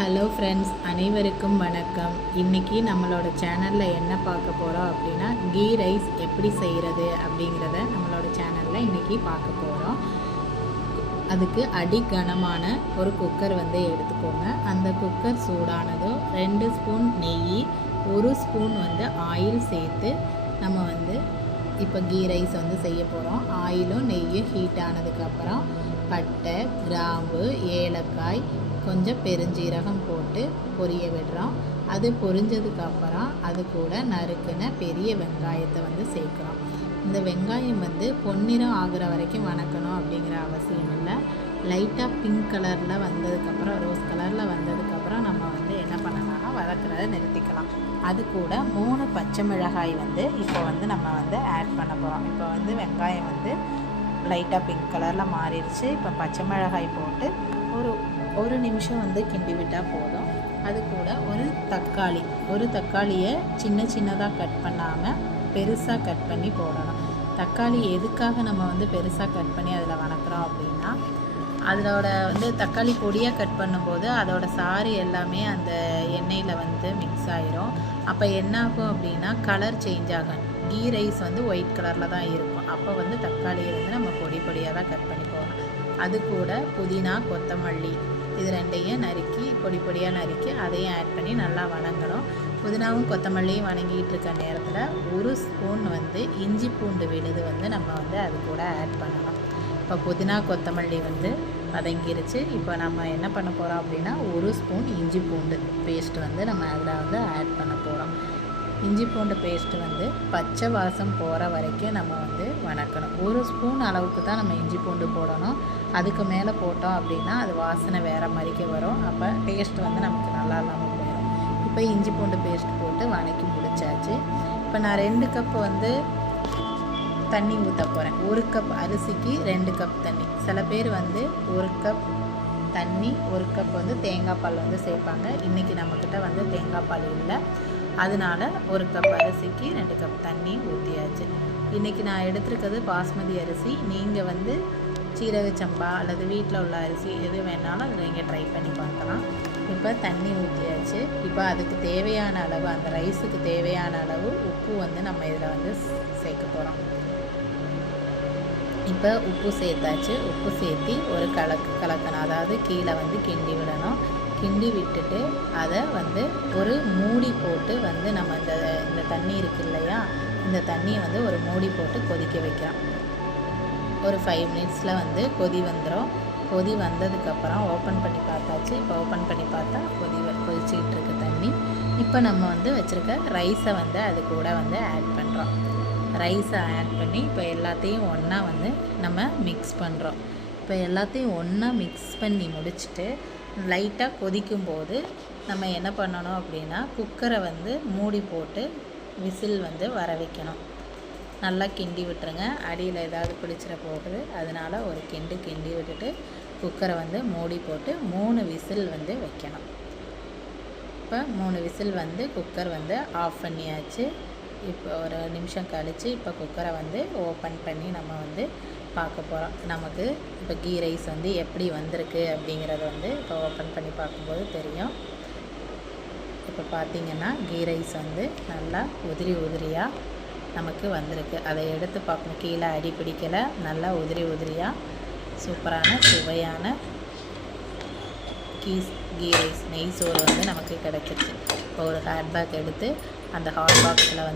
Hello friends, அனைவருக்கும் வணக்கம். இன்றைக்கி நம்மளோட சேனலில் என்ன பார்க்க போகிறோம் அப்படின்னா, கீ ரைஸ் எப்படி செய்கிறது அப்படிங்கிறத நம்மளோட சேனலில் இன்றைக்கி பார்க்க போகிறோம். அதுக்கு அடிகனமான ஒரு குக்கர் எடுத்துக்கோங்க. அந்த குக்கர் சூடானதும் 2 ஸ்பூன் நெய், 1 ஸ்பூன் ஆயில் சேர்த்து நம்ம இப்போ கீ ரைஸ் செய்ய போகிறோம். ஆயிலும் நெய்யும் ஹீட் ஆனதுக்கப்புறம் பட்டை, கிராம்பு, ஏலக்காய், கொஞ்சம் பெருஞ்சீரகம் போட்டு பொரிய விடுறோம். அது பொரிஞ்சதுக்கப்புறம் அது கூட நறுக்குன பெரிய வெங்காயத்தை சேர்க்குறோம். இந்த வெங்காயம் பொன்னிறம் ஆகிற வரைக்கும் வணக்கணும் அப்படிங்கிற அவசியம் இல்லை. லைட்டாக பிங்க் கலரில் வந்ததுக்கப்புறம், ரோஸ் கலரில் வந்ததுக்கப்புறம் நம்ம என்ன பண்ணலாம்னா வதக்கிறத நிறுத்திக்கலாம். அது கூட 3 பச்சை மிளகாய் இப்போ நம்ம ஆட் பண்ண போகிறோம். இப்போ வெங்காயம் லைட்டாக பிங்க் கலரில் மாறிடுச்சு. இப்போ பச்சை மிளகாய் போட்டு ஒரு நிமிஷம் கிண்டி விட்டால் போதும். அது கூட ஒரு தக்காளியை சின்னதாக கட் பண்ணாமல் பெருசாக கட் பண்ணி போடணும். தக்காளி எதுக்காக நம்ம பெருசாக கட் பண்ணி அதில் வணக்கிறோம் அப்படின்னா, அதோட தக்காளி பொடியாக கட் பண்ணும்போது அதோட சாறு எல்லாமே அந்த எண்ணெயில் மிக்ஸ் ஆகிரும். அப்போ என்ன ஆகும் அப்படின்னா, கலர் சேஞ்ச் ஆகும். கீ ரைஸ் ஒயிட் கலரில் தான் இருக்கும். அப்போ தக்காளியை நம்ம பொடியாக தான் கட் பண்ணி போடணும். அது கூட புதினா, கொத்தமல்லி இது 2ஐயும் நறுக்கி பொடியாக நறுக்கி அதையும் ஆட் பண்ணி நல்லா வணங்கணும். புதினாவும் கொத்தமல்லியும் வணங்கிட்டு இருக்க நேரத்தில் 1 ஸ்பூன் இஞ்சி பூண்டு விழுது நம்ம அது கூட ஆட் பண்ணணும். இப்போ புதினா கொத்தமல்லி வதங்கிருச்சு. இப்போ நம்ம என்ன பண்ண போகிறோம் அப்படின்னா, 1 ஸ்பூன் இஞ்சி பூண்டு பேஸ்ட் நம்ம அதில் ஆட் பண்ண போகிறோம். இஞ்சி பூண்டு பேஸ்ட்டு பச்சை வாசம் போகிற வரைக்கும் நம்ம வணக்கணும். 1 ஸ்பூன் அளவுக்கு தான் நம்ம இஞ்சி பூண்டு போடணும். அதுக்கு மேலே போட்டோம் அப்படின்னா அது வாசனை வேறு மாதிரிக்கு வரும். அப்போ டேஸ்ட் நமக்கு நல்லா இல்லாமல் போயிடும். இப்போ இஞ்சி பூண்டு பேஸ்ட் போட்டு வணக்கி முடிச்சாச்சு. இப்போ நான் 2 கப் தண்ணி ஊற்ற போகிறேன். 1 கப் அரிசிக்கு 2 கப் தண்ணி. சில பேர் 1 கப் தண்ணி 1 கப் தேங்காய் பால் சேர்ப்பாங்க. இன்றைக்கி நம்மக்கிட்ட தேங்காய் பால் இல்லை. அதனால் 1 கப் அரிசிக்கு 2 கப் தண்ணி ஊற்றியாச்சு. இன்றைக்கி நான் எடுத்துருக்கிறது பாஸ்மதி அரிசி. நீங்கள் சீரக சம்பா அல்லது வீட்டில் உள்ள அரிசி எது வேணாலும் அதில் நீங்கள் ட்ரை பண்ணி பார்க்கலாம். இப்போ தண்ணி ஊற்றியாச்சு. இப்போ அதுக்கு தேவையான அளவு, அந்த ரைஸுக்கு தேவையான அளவு உப்பு நம்ம இதில் சேர்க்க போகிறோம். இப்போ உப்பு சேர்த்தாச்சு. உப்பு சேர்த்து ஒரு கலக்கணும். அதாவது கீழே கிண்டி விடணும். கிண்டி விட்டுட்டு அதை ஒரு மூடி போட்டு நம்ம இந்த தண்ணி இருக்குது இல்லையா, இந்த தண்ணியை ஒரு மூடி போட்டு கொதிக்க வைக்கிறோம். ஒரு 5 மினிட்ஸில் கொதி வந்துடும். கொதி வந்ததுக்கப்புறம் ஓப்பன் பண்ணி பார்த்தாச்சு. இப்போ ஓப்பன் பண்ணி பார்த்தா கொதிச்சிக்கிட்டு இருக்கு தண்ணி. இப்போ நம்ம வச்சுருக்க ரைஸை அது கூட ஆட் பண்ணுறோம். ரைஸை ஆட் பண்ணி இப்போ எல்லாத்தையும் ஒன்றா நம்ம மிக்ஸ் பண்ணுறோம். இப்போ எல்லாத்தையும் ஒன்றா மிக்ஸ் பண்ணி முடிச்சுட்டு லைட்டாக கொதிக்கும்போது நம்ம என்ன பண்ணணும் அப்படின்னா, குக்கரை மூடி போட்டு விசில் வர வைக்கணும். நல்லா கிண்டி விட்டுருங்க. அடியில் ஏதாவது பிடிச்சிட போகுது. அதனால் ஒரு கிண்டி விட்டுட்டு குக்கரை மூடி போட்டு 3 விசில் வைக்கணும். இப்போ 3 விசில் குக்கர் ஆஃப் பண்ணியாச்சு. இப்போ ஒரு நிமிஷம் கழித்து இப்போ குக்கரை ஓப்பன் பண்ணி நம்ம பார்க்க போகிறோம். நமக்கு இப்போ கீ ரைஸ் எப்படி வந்திருக்கு அப்படிங்கிறது இப்போ ஓப்பன் பண்ணி பார்க்கும்போது தெரியும். இப்போ பார்த்திங்கன்னா கீ ரைஸ் நல்லா உதிரியாக நமக்கு வந்திருக்கு. அதை எடுத்து பார்க்கணும். கீழே அடி பிடிக்கலை. நல்லா உதிரியாக சூப்பரான சுவையான கீ ரைஸ் நெய் சோறு நமக்கு கிடச்சிருச்சு. இப்போ ஒரு ஹாட் பேக் எடுத்து அந்த ஹாட் பாக்ஸில்